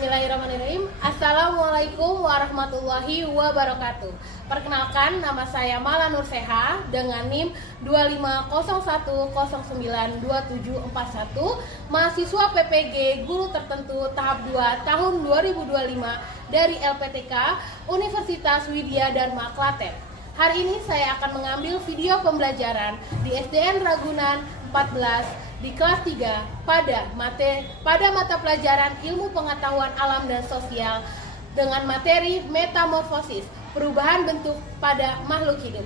Bismillahirrahmanirrahim. Assalamualaikum warahmatullahi wabarakatuh. Perkenalkan, nama saya Mala Nurseha dengan NIM 2501092741, mahasiswa PPG Guru Tertentu tahap 2 tahun 2025 dari LPTK Universitas Widya Dharma Klaten. Hari ini saya akan mengambil video pembelajaran di SDN Ragunan 14 di kelas 3 pada mata pelajaran Ilmu Pengetahuan Alam dan Sosial dengan materi metamorfosis, perubahan bentuk pada makhluk hidup.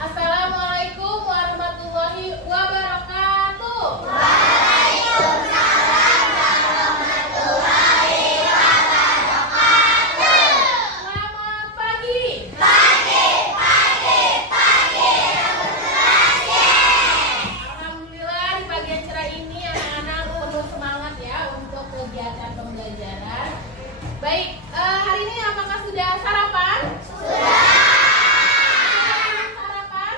Assalamualaikum warahmatullahi wabarakatuh. Waalaikumsalam warahmatullahi wabarakatuh. Selamat pagi. Pagi. Alhamdulillah, di pagi yang cerah ini anak-anak penuh semangat ya untuk kegiatan pembelajaran. Baik, hari ini apakah sudah sarapan? Sudah. Sarapan?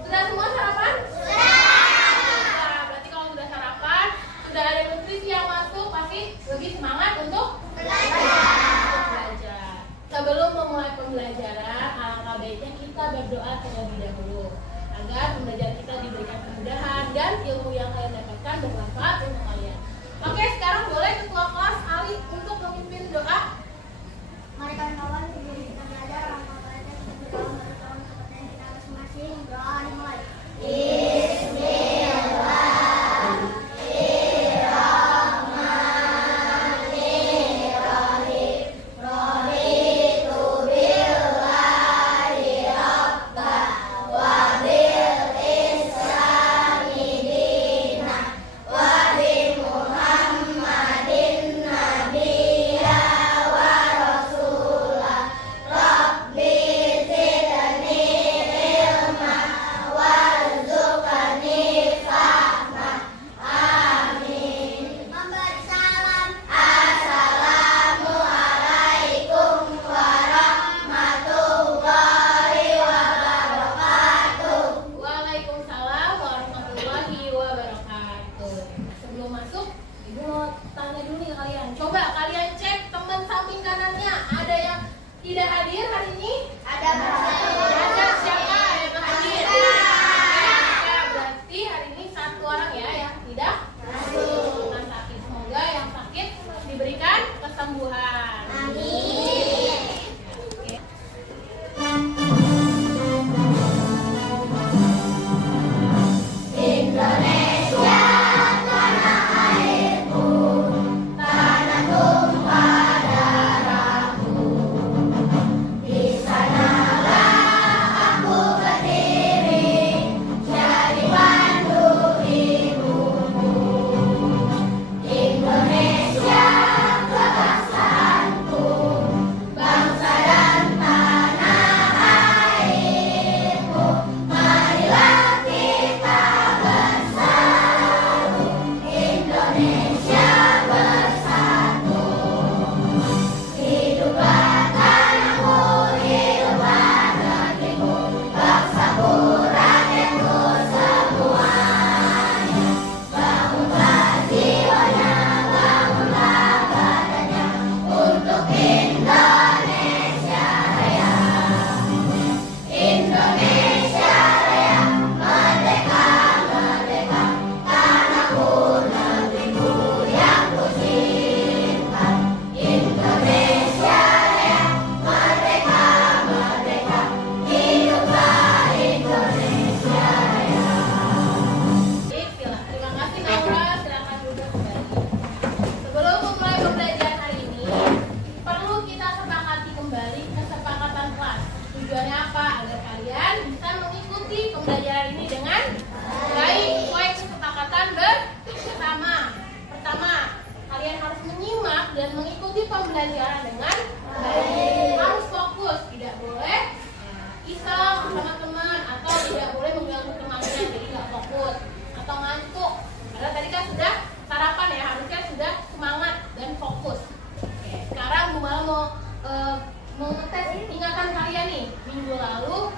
Sudah semua sarapan? Sudah. Nah, berarti kalau sudah sarapan, sudah ada nutrisi yang masuk, pasti lebih semangat untuk belajar. Sebelum memulai pembelajaran, alangkah baiknya kita berdoa terlebih dahulu agar pembelajaran kita diberikan kemudahan dan ilmu yang kalian dapatkan bermanfaat untuk kalian. Oke, sekarang boleh ketua kelas Ali untuk memimpin doa. Mari kawan-kawan, sebelum kita belajar, alangkah baiknya kita berdoa untuk kepentingan kita masing-masing. Doa dimulai. Memberi salam. Assalamualaikum warahmatullahi wabarakatuh. Waalaikumsalam warahmatullahi wabarakatuh. Sebelum masuk, Ibu mau tanya dulu nih kalian. Coba kalian cek teman samping kanannya, ada yang tidak hadir hari ini? Ada Ada siapa yang tidak hadir? Ya, berarti hari ini satu orang ya yang tidak masuk. Yang sakit, semoga yang sakit diberikan kesembuhan. Amin. Oke. Indonesia, tanah airku, tanah tumpah darahku. Di sanalah aku berdiri, jadi pandu ibuku. Indonesia, kebangsaanku, bangsa dan tanah airku. Marilah kita bersatu, Indonesia bersatu. Hiduplah tanahku, hiduplah negeriku, bangsaku, rakyatku semuanya. Bangunlah jiwanya, bangunlah badannya, untuk Indonesia Raya. Indonesia Raya, merdeka, merdeka, tanahku, negeriku yang ku cinta. Indonesia Raya, merdeka, merdeka, hiduplah Indonesia Raya. Terima kasih Naura, silakan duduk kembali. Sebelum memulai pembelajaran hari ini, perlu kita sepakati kembali kesepakatan kelas. Tujuannya apa? Agar kalian bisa mengikuti pembelajaran ini dengan baik sesuai kesepakatan bersama. Pertama, kalian harus menyimak dan mengikuti pembelajaran dengan baik. Harus fokus, tidak boleh iseng sama teman atau tidak boleh mengganggu temannya jadi nggak fokus atau ngantuk. Karena tadi kan sudah sarapan ya, harusnya sudah semangat dan fokus. Oke, sekarang Bu Mala mau ngetes ingatan kalian nih. Minggu lalu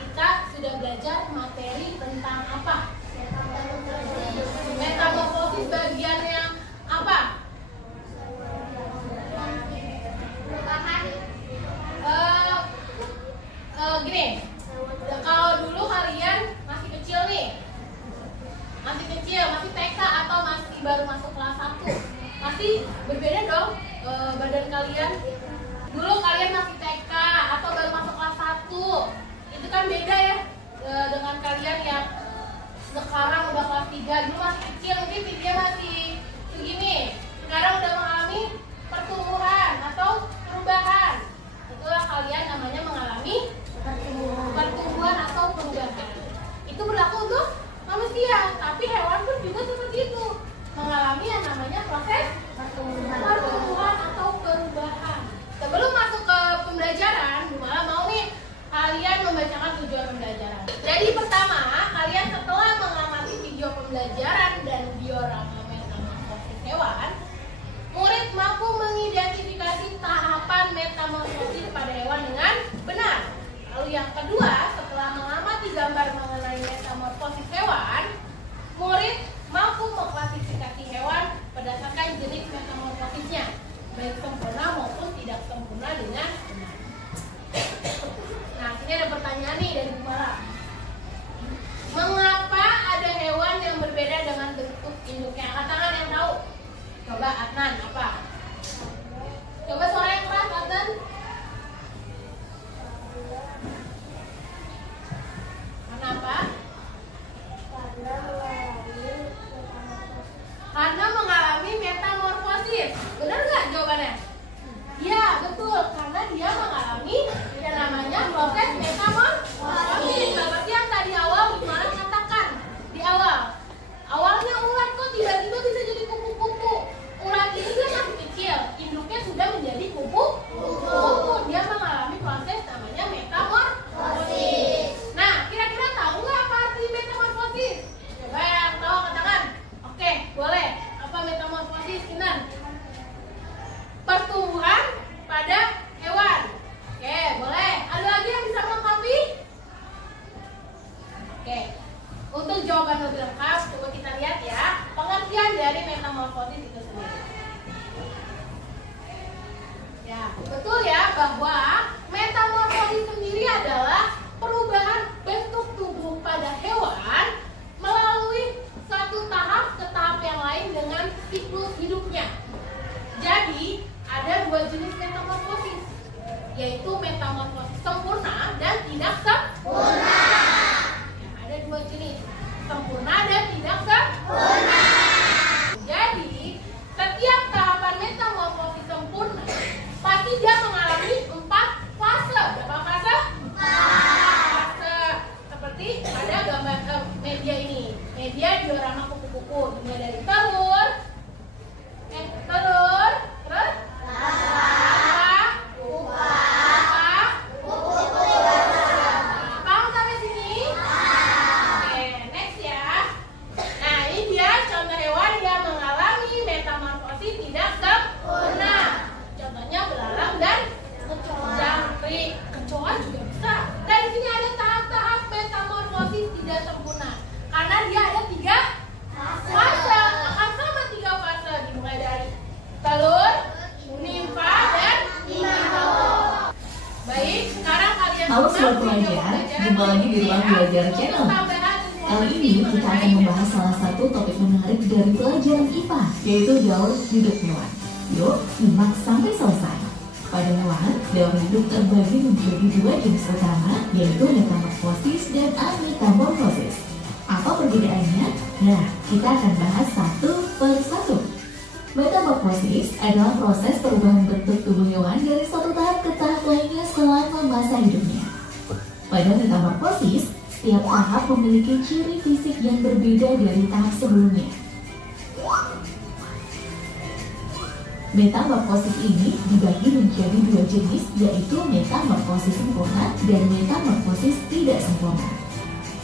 kita sudah belajar materi tentang apa? Metamorfosis bagian yang apa? pasti berbeda dong badan kalian. Dulu kalian masih TK atau baru masuk kelas 1. Itu kan beda ya dengan kalian yang sekarang udah kelas 3. Dulu masih kecil, mungkin dia masih segini. Sekarang udah mengalami pertumbuhan atau perubahan. Itulah kalian namanya mengalami pertumbuhan atau perubahan. Itu berlaku untuk manusia, tapi hewan pun juga seperti itu, mengalami yang namanya proses pertumbuhan atau perubahan. Sebelum masuk ke pembelajaran, Bu Mala mau nih kalian membacakan tujuan pembelajaran. Jadi pertama, kalian setelah mengamati video pembelajaran dan diorama metamorfosis hewan, murid mampu mengidentifikasi tahapan metamorfosis pada hewan dengan benar. Lalu yang kedua, setelah mengamati gambar mengenai metamorfosis hewan, murid mampu mengklasifikasi hewan berdasarkan jenis metamorfosisnya, baik sempurna maupun tidak sempurna dengan benar. Nah, sini ada pertanyaan nih dari Bu Mala. Mengapa ada hewan yang berbeda dengan bentuk induknya? Angkat tangan yang tahu. Coba Adnan, apa? Coba suara yang keras, Adnan. Kenapa? Karena mengalami metamorfosis. Benar nggak jawabannya? Iya, betul. Karena dia mengalami yang namanya proses metamorfosis. Seperti yang tadi awal gimana katakan di awal. Awalnya ulat kok tiba-tiba bisa jadi kupu-kupu. Ulat ini kan masih kecil, induknya sudah menjadi kupu-kupu. Dia mengalami proses namanya metamorfosis. Nah, kira-kira tahu nggak apa arti metamorfosis? Coba yang tahu katakan. Oke, boleh. Apa metamorfosis, Kinan? Pertumbuhan pada hewan. Oke, boleh. Ada lagi yang bisa melengkapi? Oke. Untuk jawaban lebih lengkap, coba kita lihat ya pengertian dari metamorfosis itu sendiri. Ya, betul ya bahwa metamorfosis sendiri adalah perubahan bentuk tubuh pada hewan melalui satu tahap ke tahap yang lain dengan siklus hidupnya. Jadi, ada dua jenis metamorfosis, yaitu metamorfosis sempurna dan tidak sempurna. Ya, ada dua jenis, sempurna dan tidak sempurna. Jadi, setiap tahapan metamorfosis sempurna pasti dia mengalami 4 fase. Berapa fase? 4 fase. Seperti pada gambar media ini. Media diorama kupu-kupu, dimulai dari telur, terus paham sampai sini? Oke, next ya. Nah, ini dia contoh hewan yang mengalami metamorfosis tidak sempurna. Contohnya belalang dan jangkrik. Kecoa juga bisa. Dan di sini ada tahap-tahap metamorfosis tidak sempurna. Karena dia ada 3 fase. Akan sama 3 fase, dimulai dari telur, nimfa, dan imago. Baik, sekarang kalian Halo sobat pelajar, jumpa lagi di Ruang Belajar Channel. Kali ini kita akan membahas salah satu topik menarik dari pelajaran IPA, yaitu daur hidup hewan. Yuk, simak sampai selesai. Pada hewan, daur hidup terbagi menjadi 2 jenis utama, yaitu metamorfosis dan ametamorfosis. Apa perbedaannya? Nah, kita akan bahas satu per satu. Metamorfosis adalah proses perubahan bentuk tubuh hewan dari satu tahap ke tahap lainnya selama masa hidupnya. Pada metamorfosis, setiap tahap memiliki ciri fisik yang berbeda dari tahap sebelumnya. Metamorfosis ini dibagi menjadi 2 jenis, yaitu metamorfosis sempurna dan metamorfosis tidak sempurna.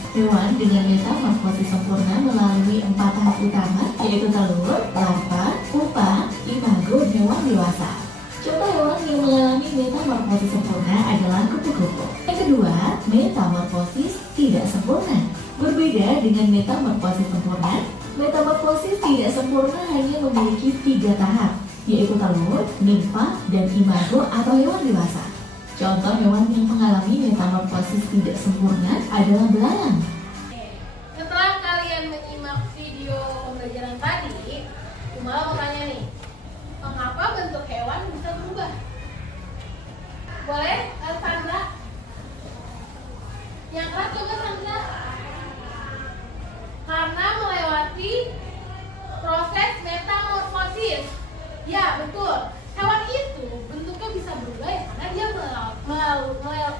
Hewan dengan metamorfosis sempurna melalui 4 tahap utama, yaitu telur, larva, pupa, imago, dan hewan dewasa. Contoh hewan yang mengalami metamorfosis sempurna adalah kupu-kupu. Yang kedua, metamorfosis tidak sempurna. Berbeda dengan metamorfosis sempurna, metamorfosis tidak sempurna hanya memiliki 3 tahap, yaitu telur, nimfa, dan imago atau hewan dewasa. Contoh hewan yang mengalami metamorfosis tidak sempurna adalah belalang. Setelah kalian menyimak video pembelajaran tadi, cuma mau tanya nih, kenapa bentuk hewan bisa berubah? Boleh, Sandra? Yang keras coba Sandra. Karena melewati proses metamorfosis. Ya, betul. Hewan itu bentuknya bisa berubah ya, karena dia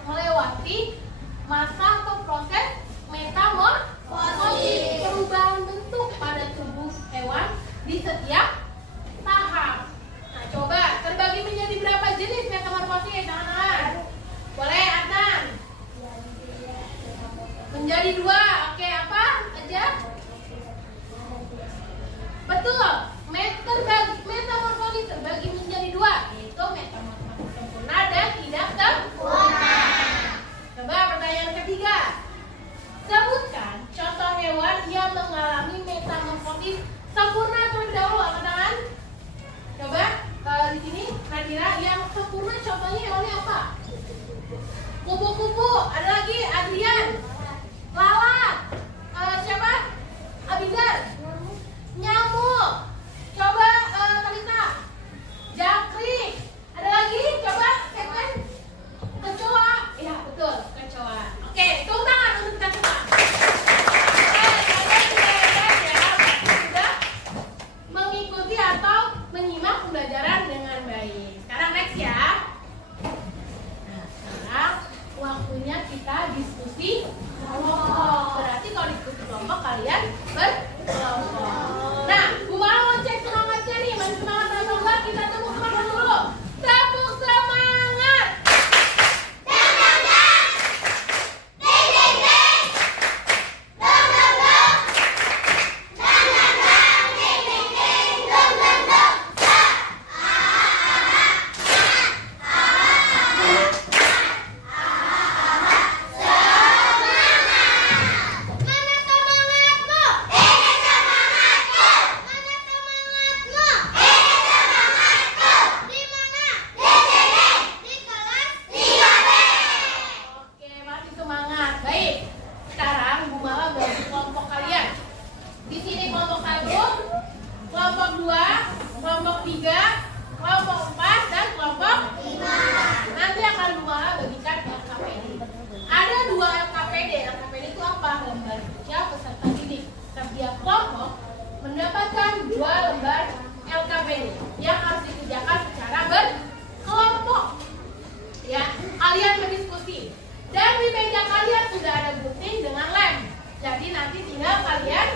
melewati masa atau proses metamorfosis, perubahan bentuk pada tubuh hewan di setiap tahap. Nah, coba terbagi menjadi berapa jenis metamorfosis? Boleh, Adnan? Menjadi 2. Oke, apa aja? Betul. Metamorfosis terbagi menjadi 2, yaitu metamorfosis sempurna dan tidak sempurna. Coba pertanyaan ketiga. Sebutkan contoh hewan yang mengalami metamorfosis sempurna terlebih dahulu. Angkat tangan. Coba di sini Nadira, yang sempurna contohnya hewannya apa? Kupu-kupu. Ada lagi Adrian. Lalat. Siapa? Abidar. Nyamuk. Coba Talita. Jangkrik. Ada lagi? Coba Kevin. Kecoa. Ya betul, kecoa. Oke, tepuk tangan untuk kita semua. Kalian sudah mengikuti atau menyimak pembelajaran dengan baik. Sekarang next ya. Nah, sekarang waktunya kita diskusi kelompok. Berarti kalau diskusi kelompok kalian berkelompok. Nah, Bu Mala mau cek semangatnya nih. Masih semangat atau enggak? Kita tepuk semangat dulu. Tepuk semangat. Mendapatkan 2 lembar LKPD yang harus dikerjakan secara berkelompok. Ya, kalian berdiskusi dan di meja kalian sudah ada gunting dengan lem. Jadi nanti tinggal kalian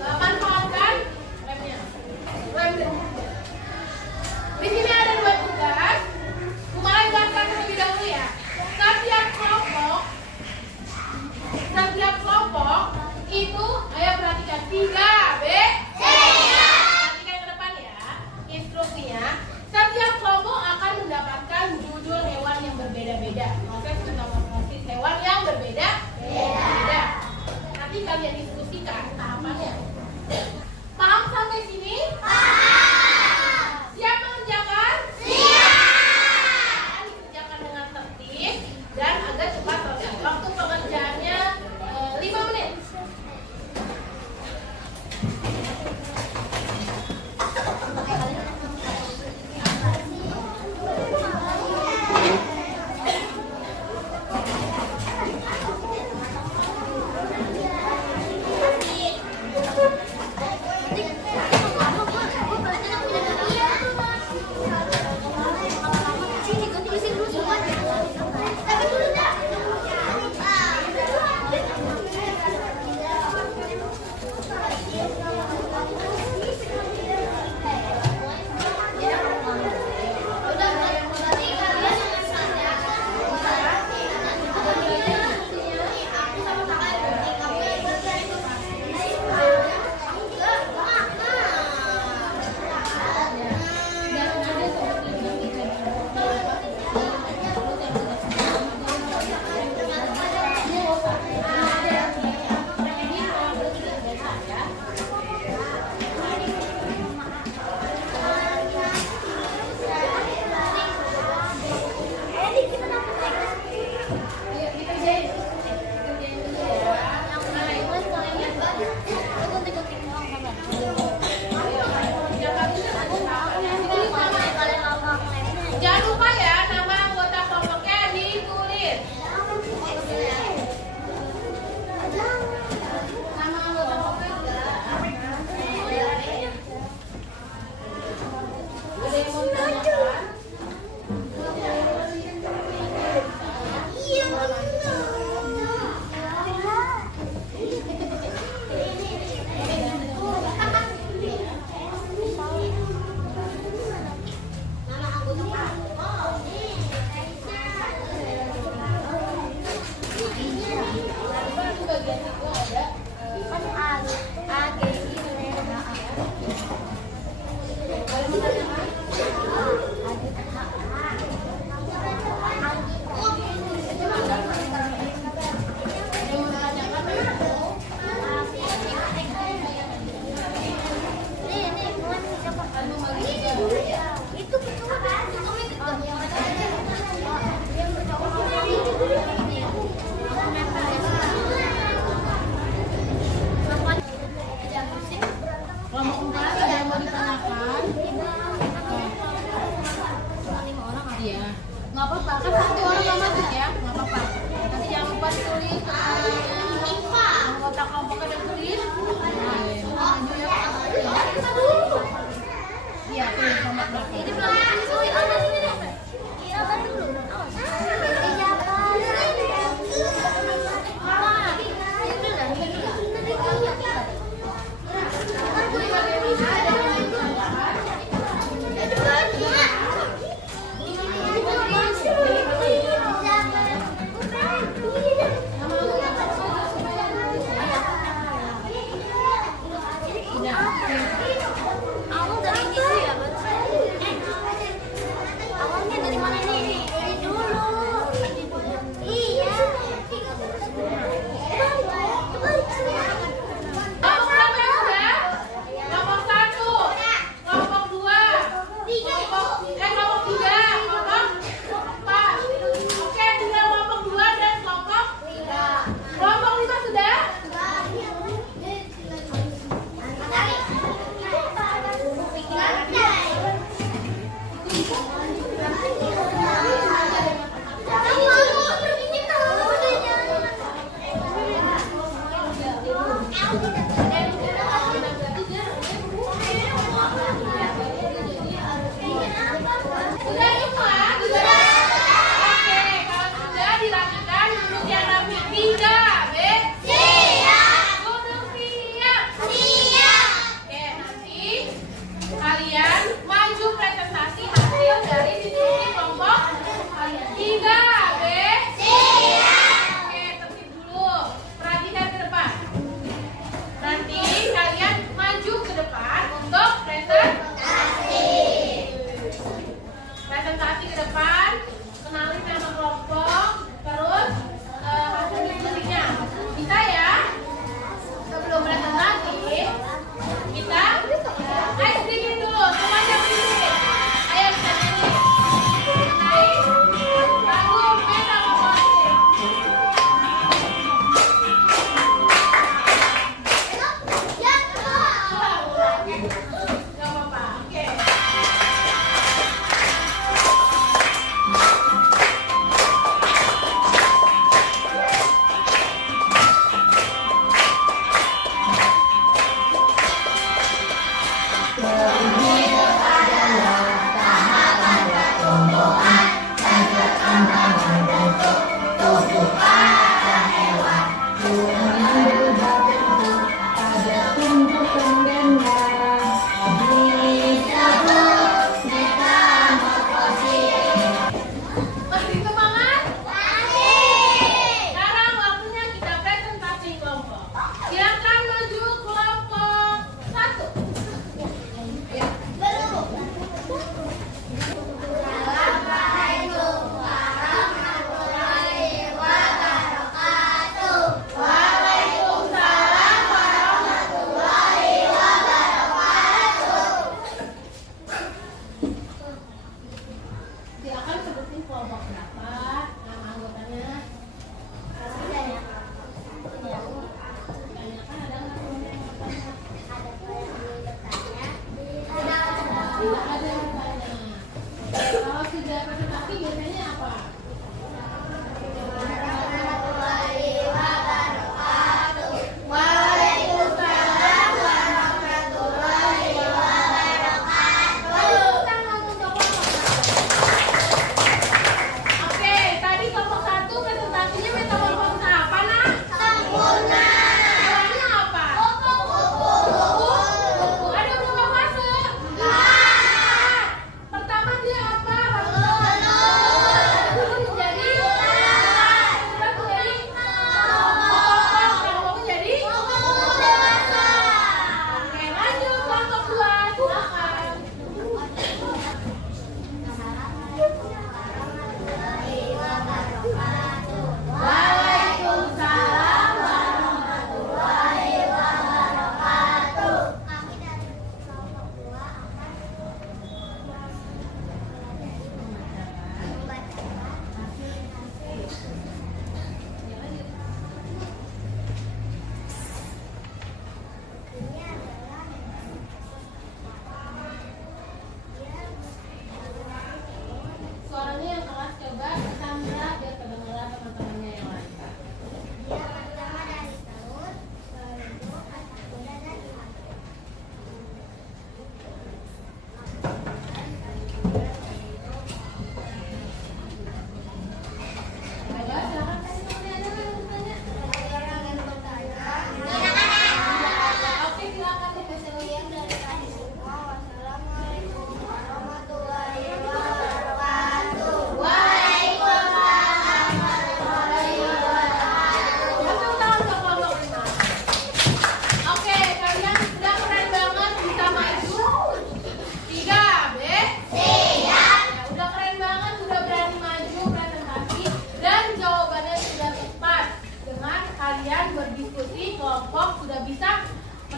manfaatkan lemnya. Di sini ada 2 tugas. Mulai jelaskan terlebih dahulu ya. Setiap kelompok itu, ayo perhatikan 3B. Perhatikan ke depan ya. Instruksinya, setiap kelompok akan mendapatkan judul hewan yang berbeda-beda. Proses metamorfosis hewan yang berbeda-beda. Nanti kalian diskusikan tahapannya. Paham sampai sini? Paham. Siap mengerjakan? Siap. Dikerjakan dengan tertib dan agak cepat selesai. Waktu pengerjaannya 5 menit.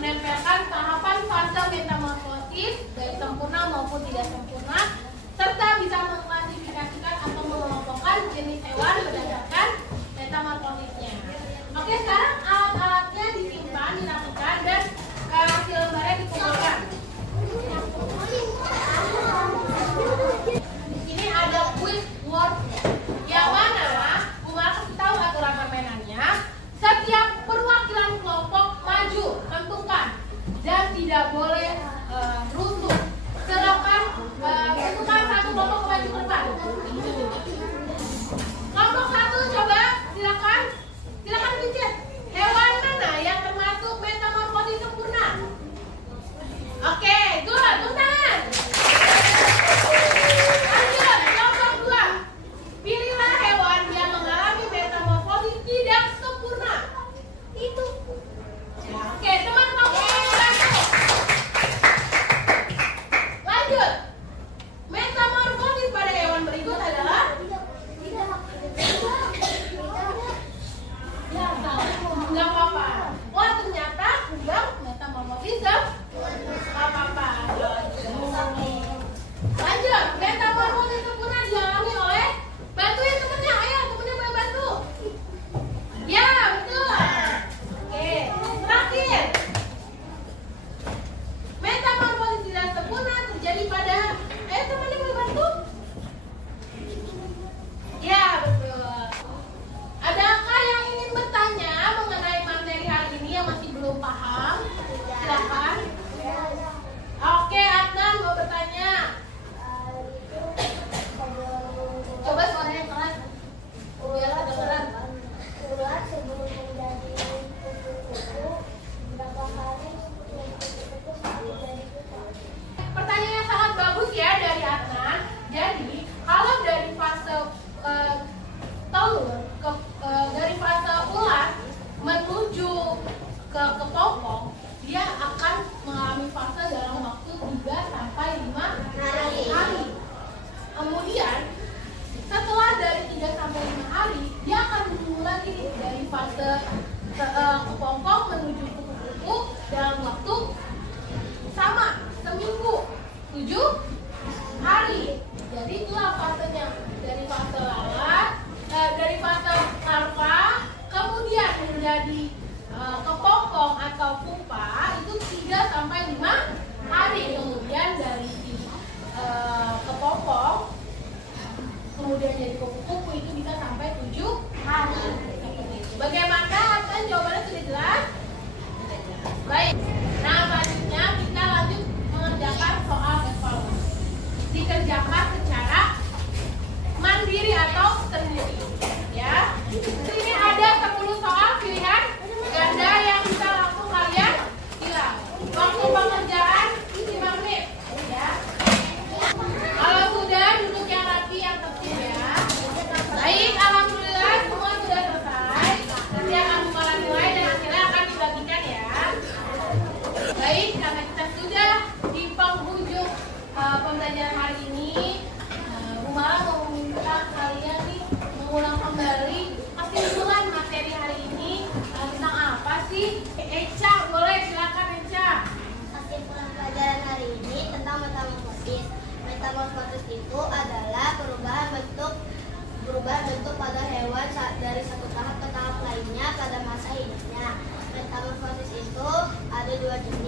menempelkan tahapan fase metamorfosis baik sempurna maupun tidak sempurna, serta bisa mengklasifikasikan atau mengelompokkan jenis hewan berdasarkan metamorfosisnya. Oke, sekarang alat-alatnya disimpan, dirapikan, dan hasil lembarnya dikumpulkan. Di sini ada quick word yang mana Bu Markus tahu aturan permainannya. Setiap perwakilan kelompok maju ke kepompong, dia akan mengalami fase dalam waktu 3 sampai 5 hari. Kemudian setelah dari 3 sampai 5 hari, dia akan menunggu lagi nih, dari fase kepompong menuju kupu-kupu dalam waktu sama, seminggu, 7 hari. Jadi itulah fasenya, dari fase dari fase larva kemudian menjadi kepompong atau pupa itu 3 sampai 5 hari. Kemudian dari kepompong kemudian jadi kupu-kupu itu bisa sampai 7 hari. Bagaimana? Kan jawabannya sudah jelas? Baik. Nah, selanjutnya kita lanjut mengerjakan soal evaluasi. Dikerjakan secara mandiri atau sendiri. Ya. Ini ada 10 soal pilihan ganda yang bisa langsung kalian hilang. Waktu pengerjaan 5 menit. Ya. Kalau sudah, duduk yang rapi, yang tertib ya. Baik, alhamdulillah semua sudah selesai. Nanti akan membawa nilai dan hasilnya akan dibagikan ya. Baik, karena kita sudah di penghujung pembelajaran hari ini, Bu Mala mau meminta kalian nih mengulang kembali kesimpulan materi hari ini tentang apa sih? Eca, boleh silakan Eca. Kesimpulan pelajaran hari ini tentang metamorfosis. Metamorfosis itu adalah perubahan bentuk pada hewan dari satu tahap ke tahap lainnya pada masa hidupnya. Metamorfosis itu ada 2 jenis.